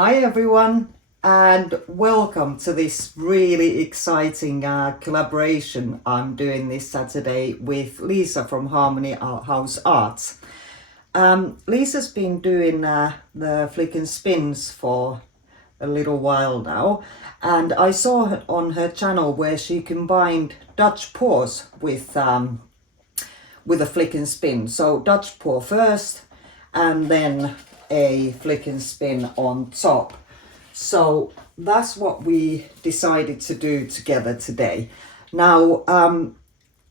Hi everyone, and welcome to this really exciting collaboration I'm doing this Saturday with Lisa from Harmony House Arts. Lisa's been doing the flick and spins for a little while now, and I saw her on her channel where she combined Dutch pours with a flick and spin. So Dutch pour first and then a flick and spin on top. So that's what we decided to do together today. Now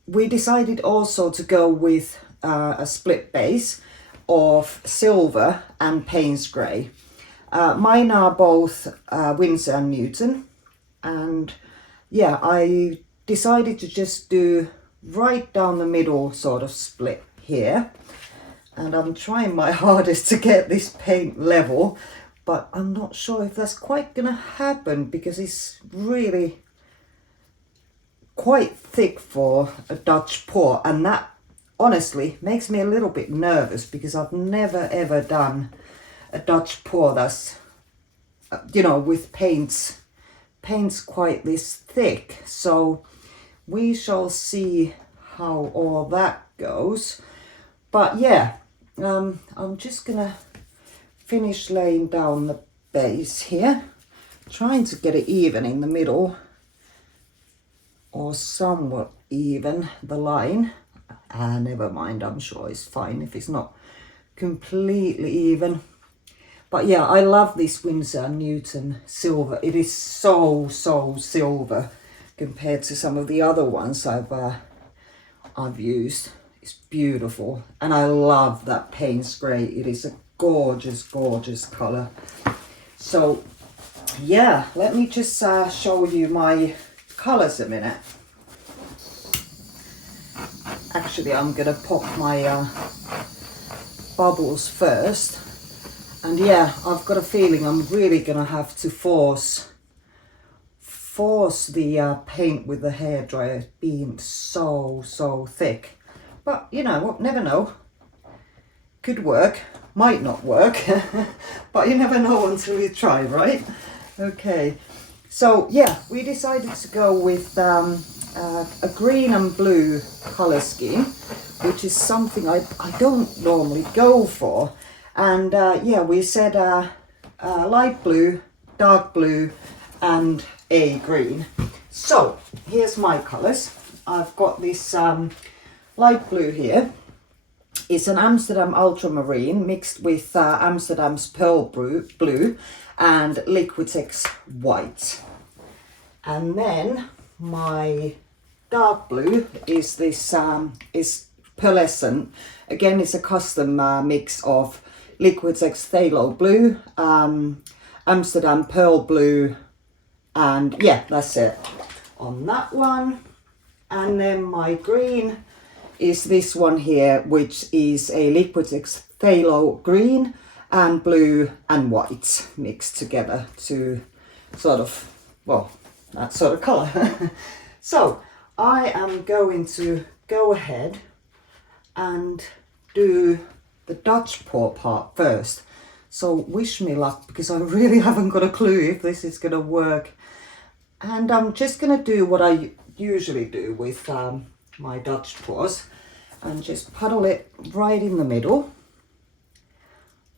we decided also to go with a split base of silver and Payne's grey. Mine are both Winsor Newton, and yeah, I decided to just do right down the middle sort of split here. And I'm trying my hardest to get this paint level, but I'm not sure if that's quite gonna happen because it's really quite thick for a Dutch pour, and that honestly makes me a little bit nervous because I've never ever done a Dutch pour that's with paints quite this thick. So we shall see how all that goes. But yeah, I'm just gonna finish laying down the base here, trying to get it even in the middle or somewhat even the line. Never mind, I'm sure it's fine if it's not completely even. But yeah, I love this Winsor Newton silver. It is so silver compared to some of the other ones I've used. It's beautiful, and I love that Payne's grey. It is a gorgeous colour. So yeah, let me just show you my colours a minute. Actually, I'm gonna pop my bubbles first. And yeah, I've got a feeling I'm really gonna have to force the paint with the hairdryer being so thick. But you know what, never know. Could work, might not work, but you never know until you try, right? Okay, so yeah, we decided to go with a green and blue color scheme, which is something I don't normally go for. And yeah, we said light blue, dark blue, and a green. So here's my colors. I've got this light blue here. It's an Amsterdam ultramarine mixed with Amsterdam's pearl blue and Liquitex white. And then my dark blue is this is pearlescent. Again, it's a custom mix of Liquitex phthalo blue, Amsterdam pearl blue, and yeah, that's it on that one. And then my green is this one here, which is a Liquitex phthalo green and blue and white mixed together to sort of, well, that sort of colour. So I am going to go ahead and do the Dutch pour part first. So wish me luck, because I really haven't got a clue if this is going to work. And I'm just going to do what I usually do with my Dutch pours and just puddle it right in the middle.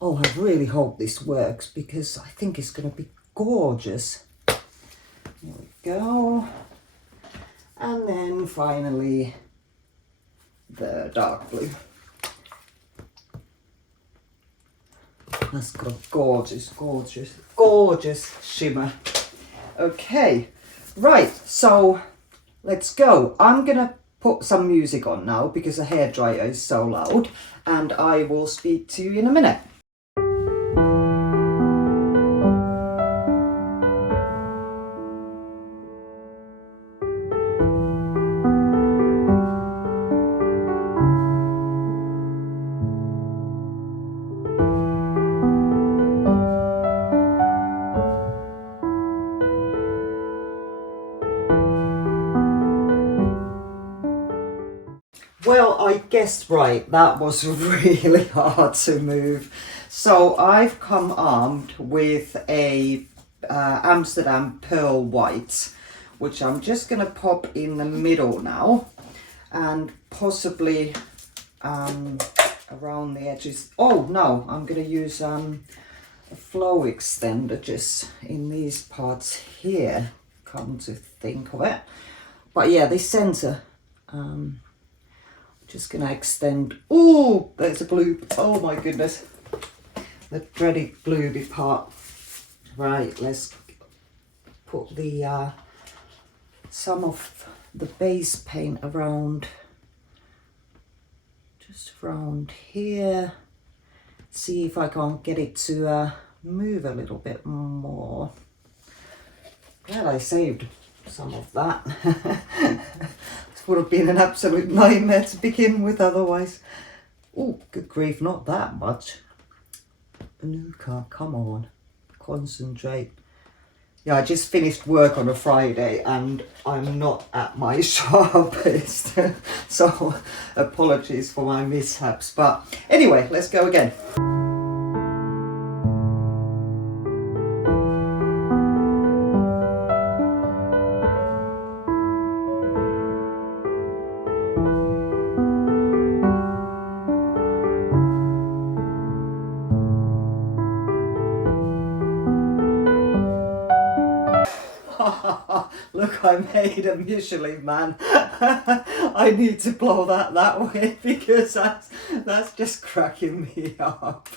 Oh, I really hope this works because I think it's going to be gorgeous. There we go. And then finally the dark blue. That's got a gorgeous shimmer. Okay, right, so let's go. I'm gonna put some music on now because the hairdryer is so loud, and I will speak to you in a minute. Well, I guessed right, that was really hard to move. So I've come armed with a Amsterdam Pearl White, which I'm just going to pop in the middle now, and possibly around the edges. Oh no, I'm going to use a flow extender just in these parts here, come to think of it. But yeah, this centre, just going to extend. Oh, there's a bloop. Oh my goodness, the dreaded bloopy part. Right, let's put the some of the base paint around, just around here. See if I can't get it to move a little bit more. Glad I saved some of that. This would have been an absolute nightmare to begin with otherwise. Oh, good grief, not that much. Annukka, come on, concentrate. Yeah, I just finished work on a Friday and I'm not at my sharpest. So apologies for my mishaps. But anyway, let's go again. Look, I made a Michelin man. I need to blow that way because that's just cracking me up.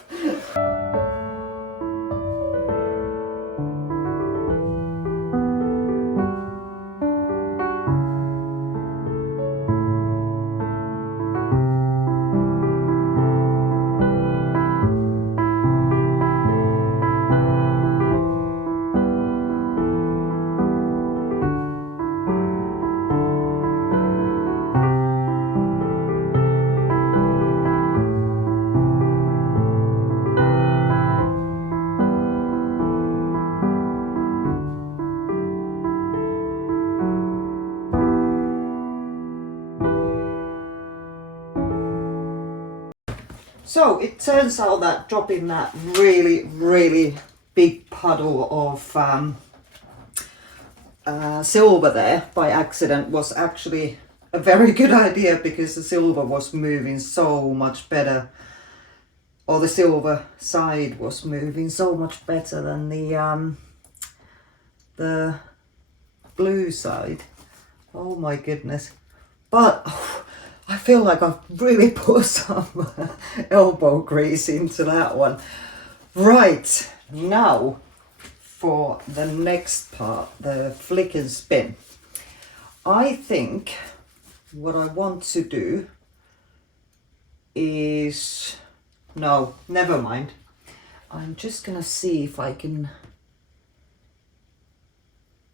So it turns out that dropping that really big puddle of silver there by accident was actually a very good idea, because the silver was moving so much better, or the silver side was moving so much better than the blue side. Oh my goodness. But I feel like I've really put some elbow grease into that one. Right, now for the next part, the flick and spin. I think what I want to do is, no, never mind. I'm just gonna see if I can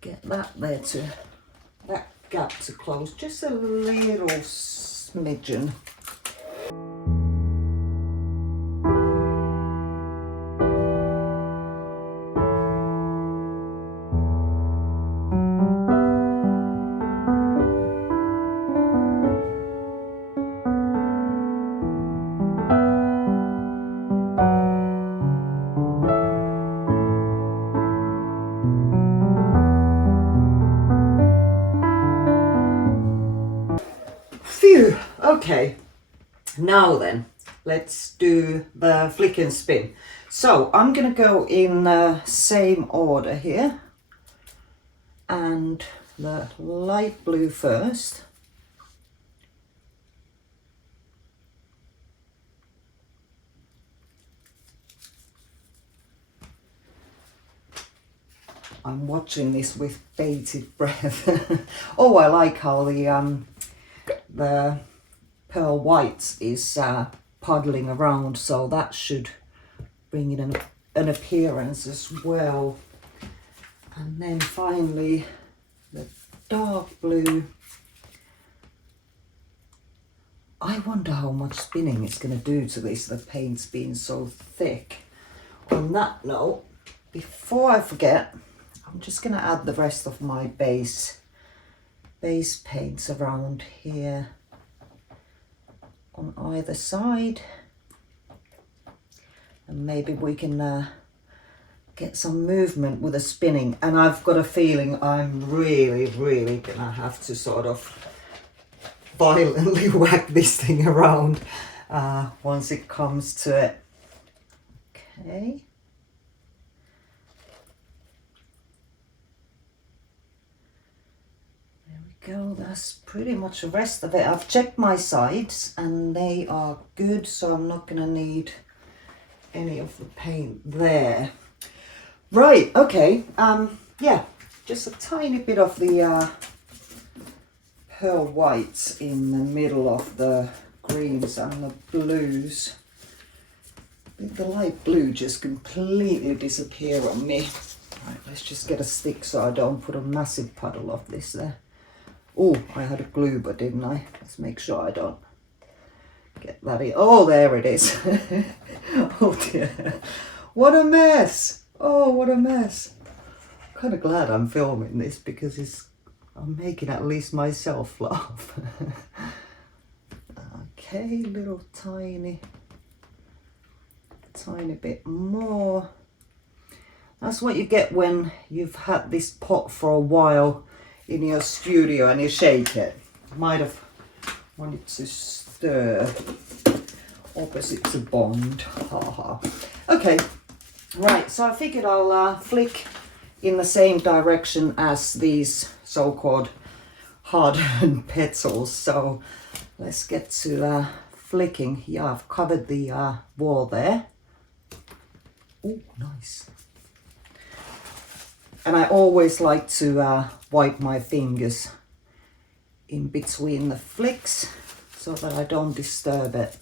get that there to, that gap to close just a little smidgen. Phew, okay. Now then, let's do the flick and spin. So I'm gonna go in the same order here, and the light blue first. I'm watching this with bated breath. Oh, I like how the pearl white is puddling around, so that should bring in an appearance as well. And then finally the dark blue. I wonder how much spinning it's going to do to this, the paint's being so thick. On that note, before I forget, I'm just going to add the rest of my base paints around here. on either side. And maybe we can get some movement with the spinning. And I've got a feeling I'm really gonna have to sort of violently whack this thing around once it comes to it. Okay. There we go. That's pretty much the rest of it. I've checked my sides and they are good, so I'm not gonna need any of the paint there. Right, okay. Yeah, just a tiny bit of the pearl whites in the middle of the greens and the blues. I think the light blue just completely disappeared on me. Right, let's just get a stick so I don't put a massive puddle of this there. Oh, I had a glue, but didn't I? Let's make sure I don't get that in. Oh, there it is. Oh dear. What a mess. Oh, what a mess. I'm kind of glad I'm filming this because I'm making at least myself laugh. Okay, little tiny bit more. That's what you get when you've had this pot for a while in your studio and you shake it. Might have wanted to stir opposite to bond. Haha. Okay, right, so I figured I'll flick in the same direction as these so-called hardened petals. So let's get to flicking. Yeah, I've covered the wall there. Oh, nice. And I always like to wipe my fingers in between the flicks so that I don't disturb it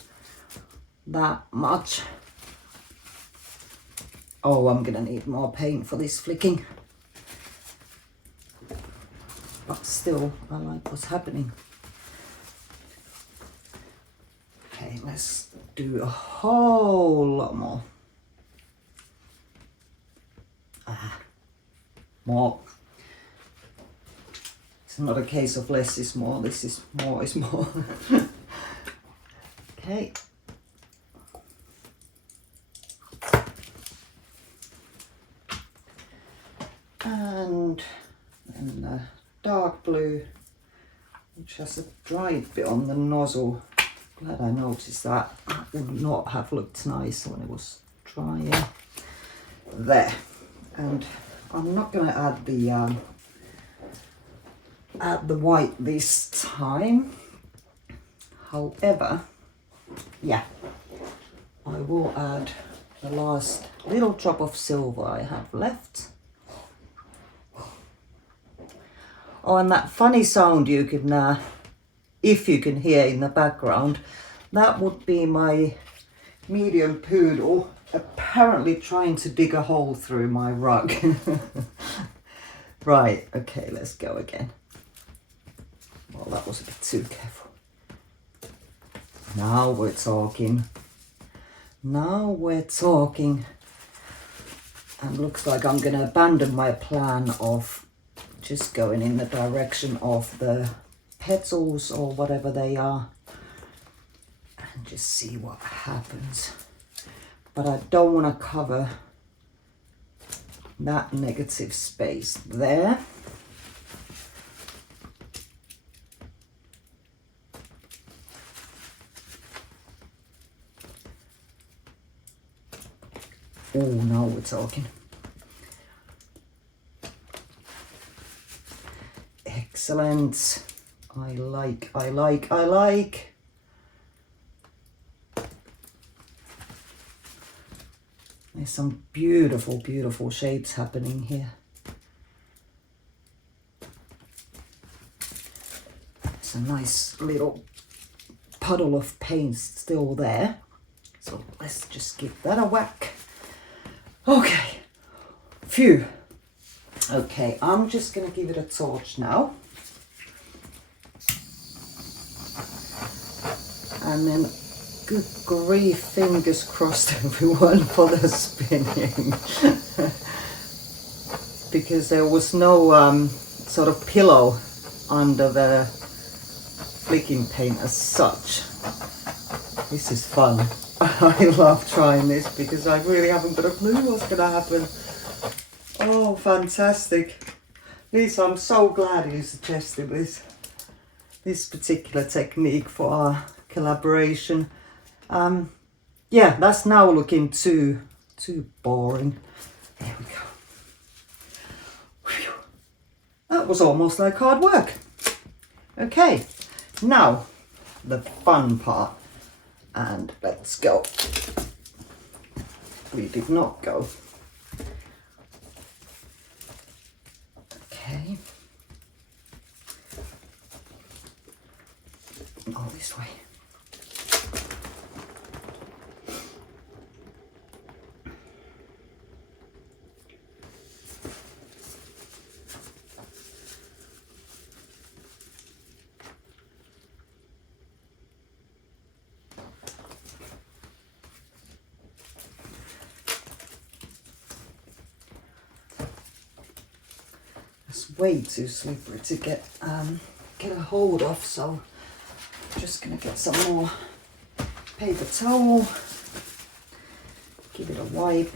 that much. Oh, I'm gonna need more paint for this flicking. But still, I like what's happening. Okay, let's do a whole lot more. More. It's not a case of less is more, this is more is more. Okay. And then the dark blue, which has a dried bit on the nozzle. Glad I noticed that. That would not have looked nice when it was drying. There. And I'm not going to add the white this time. However, yeah, I will add the last little drop of silver I have left. Oh, and that funny sound you can, if you can hear in the background, that would be my medium poodle apparently trying to dig a hole through my rug. Right, okay, let's go again. Well, that was a bit too careful. Now we're talking. Now we're talking. And looks like I'm going to abandon my plan of just going in the direction of the petals or whatever they are and just see what happens. But I don't want to cover that negative space there. Oh, now we're talking. Excellent. I like. There's some beautiful, beautiful shapes happening here. It's a nice little puddle of paint still there. So let's just give that a whack. Okay. Phew. Okay, I'm just going to give it a torch now. And then, good grief, fingers crossed everyone for the spinning. Because there was no sort of pillow under the flicking paint as such. This is fun. I love trying this because I really haven't got a clue what's going to happen. Oh, fantastic. Lisa, I'm so glad you suggested this particular technique for our collaboration. Yeah, that's now looking too boring. There we go. Whew. That was almost like hard work. Okay, now the fun part. And let's go. We did not go. Okay. Oh, this way. It's way too slippery to get a hold of, so I'm just gonna get some more paper towel, give it a wipe.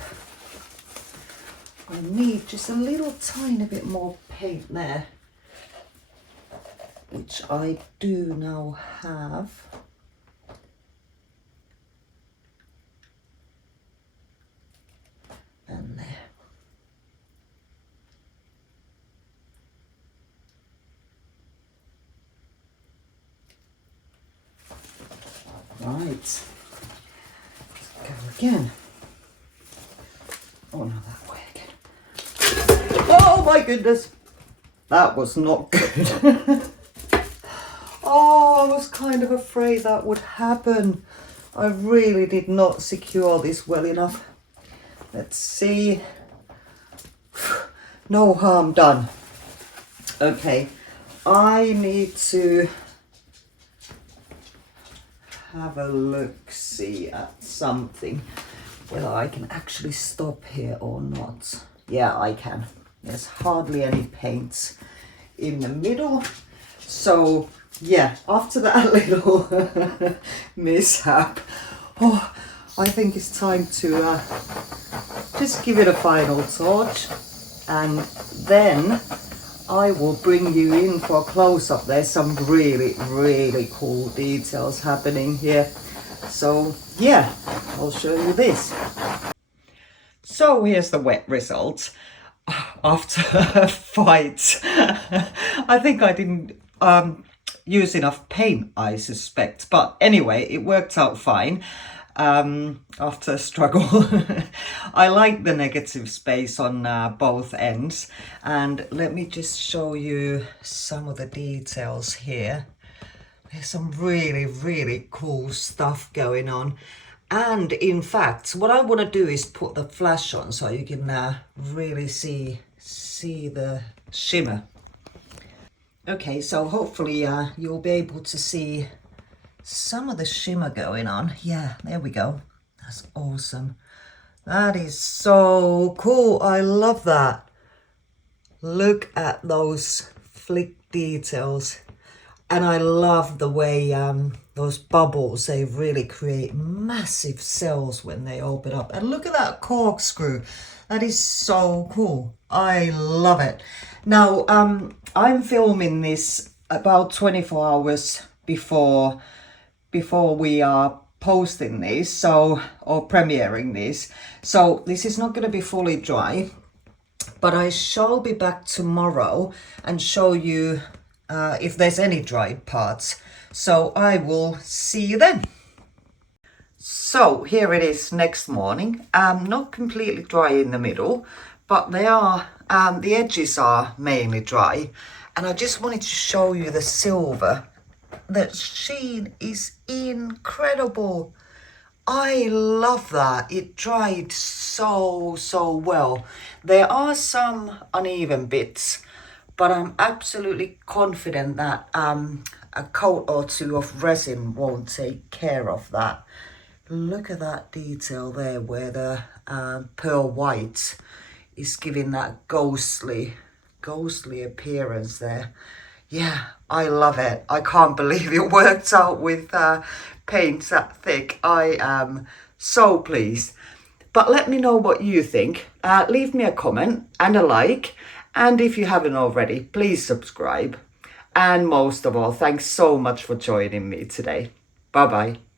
I need just a little tiny bit more paint there, which I do now have. And there. Right, let's go again. Oh no, that way again. Oh my goodness, that was not good. Oh, I was kind of afraid that would happen. I really did not secure this well enough. Let's see. No harm done. Okay, I need to have a look-see at something, whether I can actually stop here or not. Yeah, I can. There's hardly any paint in the middle. So yeah, after that little mishap, oh, I think it's time to just give it a final touch, and then I will bring you in for a close-up. There's some really cool details happening here. So yeah, I'll show you this. So here's the wet result after a fight. I think I didn't use enough paint, I suspect. But anyway, it worked out fine. After a struggle. I like the negative space on both ends, and let me just show you some of the details here. There's some really cool stuff going on, and in fact what I want to do is put the flash on so you can really see the shimmer. Okay, so hopefully you'll be able to see some of the shimmer going on. Yeah, there we go. That's awesome. That is so cool. I love that. Look at those flick details. And I love the way those bubbles, they really create massive cells when they open up. And look at that corkscrew. That is so cool. I love it. Now, I'm filming this about 24 hours before we are posting this, so, or premiering this. So this is not going to be fully dry, but I shall be back tomorrow and show you if there's any dried parts. So I will see you then. So here it is next morning. Not completely dry in the middle, but they are, the edges are mainly dry. And I just wanted to show you the silver. The sheen is incredible. I love that. It dried so well. There are some uneven bits, but I'm absolutely confident that a coat or two of resin won't take care of that. Look at that detail there where the pearl white is giving that ghostly appearance there. Yeah, I love it. I can't believe it worked out with paint that thick. I am so pleased. But let me know what you think. Leave me a comment and a like. And if you haven't already, please subscribe. And most of all, thanks so much for joining me today. Bye bye.